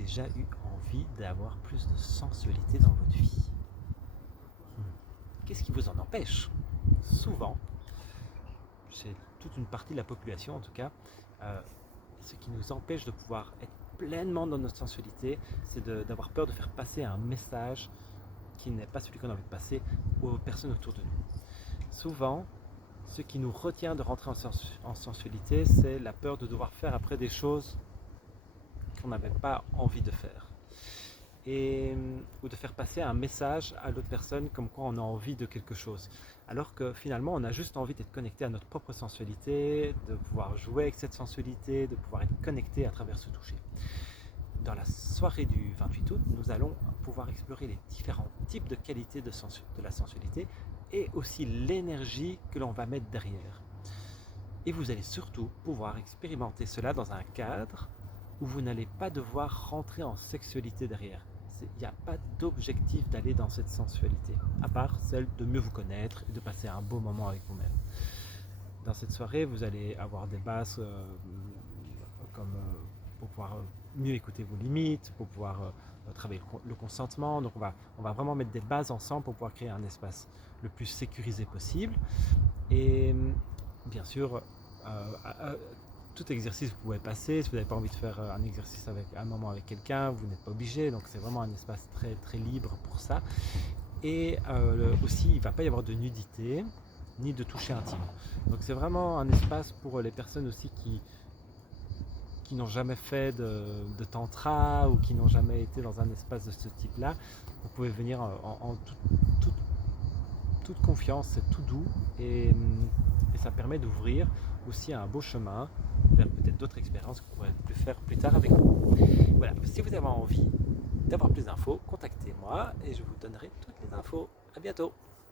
déjà eu envie d'avoir plus de sensualité dans votre vie? Qu'est-ce qui vous en empêche? Souvent, chez toute une partie de la population en tout cas, euh, ce qui nous empêche de pouvoir être pleinement dans notre sensualité, c'est d'avoir peur de faire passer un message qui n'est pas celui qu'on a envie de passer aux personnes autour de nous. Souvent, ce qui nous retient de rentrer en sensualité, c'est la peur de devoir faire après des choses qu'on n'avait pas envie de faire. Ou de faire passer un message à l'autre personne comme quoi on a envie de quelque chose. Alors que finalement, on a juste envie d'être connecté à notre propre sensualité, de pouvoir jouer avec cette sensualité, de pouvoir être connecté à travers ce toucher. Dans la soirée du 28 août, nous allons pouvoir explorer les différents types de qualités de la sensualité et aussi l'énergie que l'on va mettre derrière. Et vous allez surtout pouvoir expérimenter cela dans un cadre où vous n'allez pas devoir rentrer en sexualité derrière. Il n'y a pas d'objectif d'aller dans cette sensualité, à part celle de mieux vous connaître et de passer un beau moment avec vous-même. Dans cette soirée, vous allez avoir des bases comme pour pouvoir mieux écouter vos limites, pour pouvoir travailler le consentement. Donc on va vraiment mettre des bases ensemble pour pouvoir créer un espace le plus sécurisé possible. Et bien sûr, tout exercice vous pouvez passer. Si vous n'avez pas envie de faire un exercice avec un moment avec quelqu'un, vous n'êtes pas obligé. Donc c'est vraiment un espace très très libre pour ça. Et aussi, il ne va pas y avoir de nudité ni de toucher intime. Donc c'est vraiment un espace pour les personnes aussi qui n'ont jamais fait de tantra ou qui n'ont jamais été dans un espace de ce type-là. Vous pouvez venir en toute confiance, c'est tout doux et ça permet d'ouvrir aussi un beau chemin vers peut-être d'autres expériences que vous pourrez plus faire plus tard avec vous. Voilà, si vous avez envie d'avoir plus d'infos, contactez-moi et je vous donnerai toutes les infos. À bientôt!